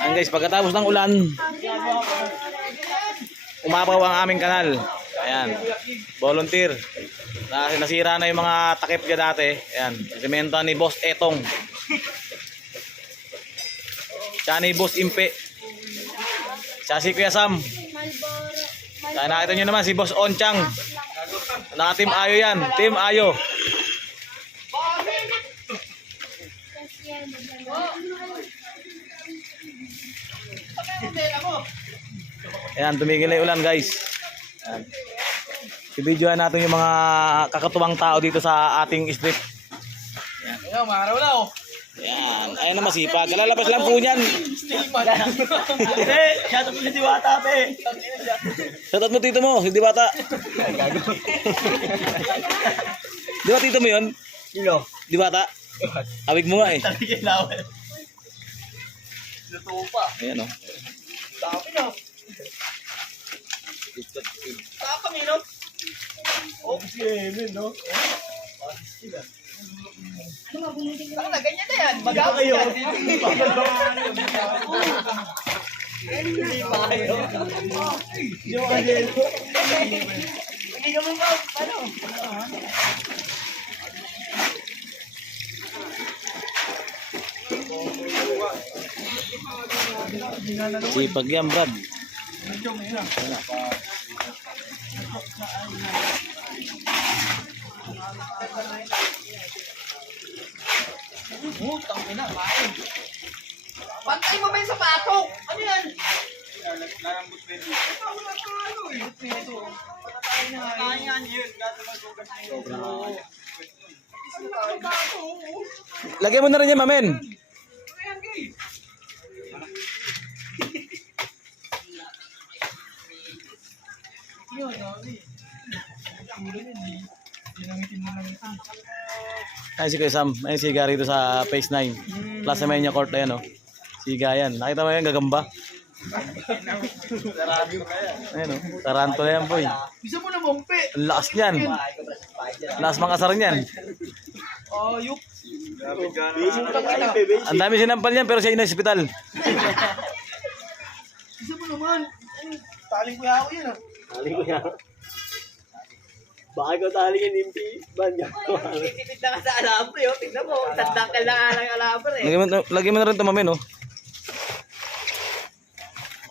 Ayan guys, pagkatapos ng ulan, umapaw ang aming kanal. Ayan, volunteer. Nasira na yung mga takip dyan dati. Ayan, semento ni Boss Etong. Siya ni Boss Impe. Siya si Kuya Sam. Kaya nakita nyo naman si Boss Onchang. Naka Team Ayo yan. Team Ayo. Ayan, tumigil na yung ulan guys. Ayan. I-videoan natin yung mga kakatuwang tao dito sa ating street. Ayan. Ayan, maharaw na oh. Ayan, ayun na masipag. Kalalabas lang po niyan. Shoutout mo si Diwata, pe. Shoutout mo tito mo, si Diwata. Di ba tito mo yun? Sino? Diwata? Awig mo nga eh. Tabi kayo lawal. Luto pa. Ayan o. Dami na. Tapang yun, no? Oh, si Emin, no? Ano na, ganyan na yan. Mag-out kayo. Hindi pa kayo. Yung agelo. Hindi ka mo ba? Ano? Sipag yan, Brad. Utang ina, kain. Pantay mo ba yung sapatok? Ano yan? Lalambot ba yun? Ano na ano eh? Kain yan yun. Gato magsugat na yun. Lagyan mo na rin yan, mamen. Ayan, gay. Yun, dami. Ay, si Kuya Sam. Ay, siga rito sa Phase 9. Plaza Menia Court na yan o. Siga yan. Nakita mo yan, gagamba. Ayan o. Taranto na yan, boy. Bisa mo na mompe. Ang lakas niyan. Lakas mga asar niyan. Ayok. Ang dami sinampal niyan, pero siya yung hospital. Bisa mo naman. Taling kuya ako yan ah. Taling ko yan. Baka ikaw taling yung nimpi. Banya ko. Tipid na ka sa alambre oh. Tignan mo. Tandakal na nga ng alambre eh. Lagyan mo na rin ito, mamen o.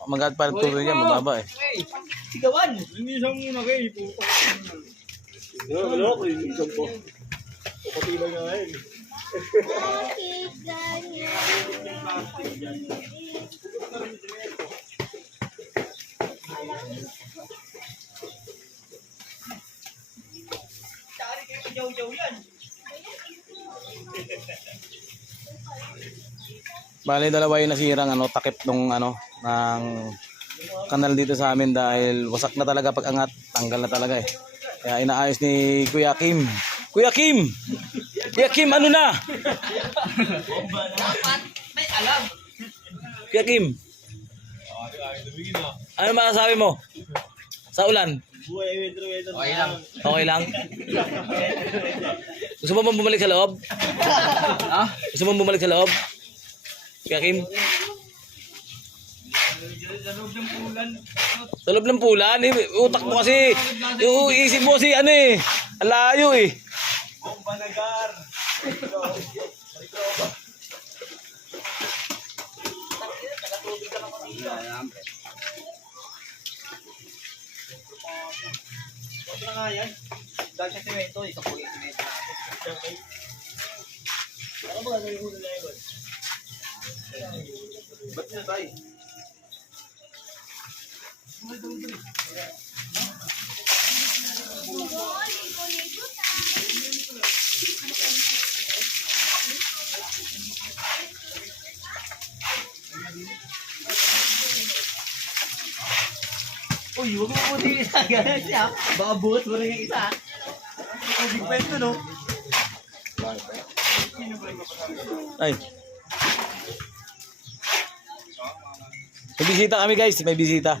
Mag-add pa rin tuloy niya, mababa eh. Hey, sigawan. Linisan muna kayo. Puta. Ano ko yung isang po. Pati lang nga yun. Sari kayo jaw-jaw yan. Bale, dalawa yung nasirang takip nung ng kanal dito sa amin dahil wasak na talaga pag angat, tanggal na talaga eh. Kaya inaayos ni Kuya Kim. Kuya Kim! Kuya Kim, ano na? Dapat may alam. Kuya Kim. Ano masasabi mo? Sa ulan? Okay lang. Okay lang? Gusto mo bang bumalik sa loob? Ha? Gusto mo bumalik sa loob? Kuya Kim? Sa loob ng pulan? Utak mo kasi. Yung isip mo si ang layo eh. Banagar. Ito na nga yan. Dahil sa semento, isang puli semento natin. Ano ba gagawin ko na yun? Ba't na tayo? Uy, huwag mo puti yung isa. Ganyan siya. Baka buhat mo rin yung isa. Big pa ito, no? Ay. May bisita kami guys, may bisita.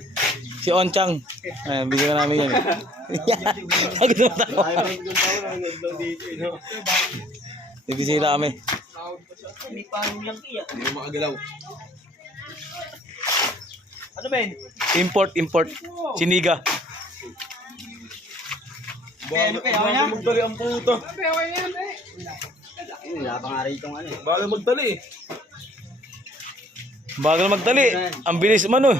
Si Onchang. Ayan, bisita namin yan. Agad na tawa. May bisita kami. Hindi pa lang iya. Hindi mo makagalaw. Ano Ben? Import. Siniga. Bago magdali ang puto. Wala pa nga rito ano eh. Bago magdali. Bagal magdali. Ang bilis man oh.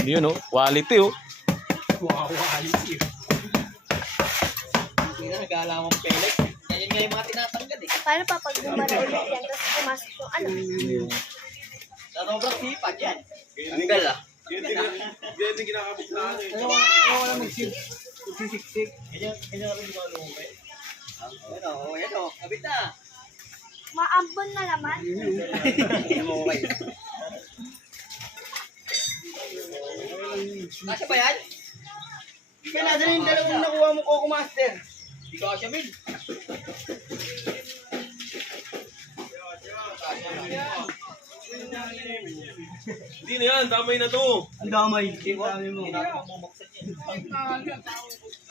Yun oh, quality oh. Hindi na nag-aalamang pellet. Ganyan nga yung mga tinatanggal eh. Paano pa pag gumana ulit yan, tapos pumasok yung ano? Sa sobrang sipag yan. Tanggal ah. Ganyan kinakabit na ano eh. Wala magsisiksik. Ganyan rin yung mga lumay. Yan o. Kabit na. Maambon na naman. Okay. Kasya ba yan? Kaya nasa yung dalawang nakuha mo Coco Master. Hindi ka kasya, Mil. Hindi na yan, damay na to. Ang damay. Ang damay mo. Ginagawa mo buksan yan.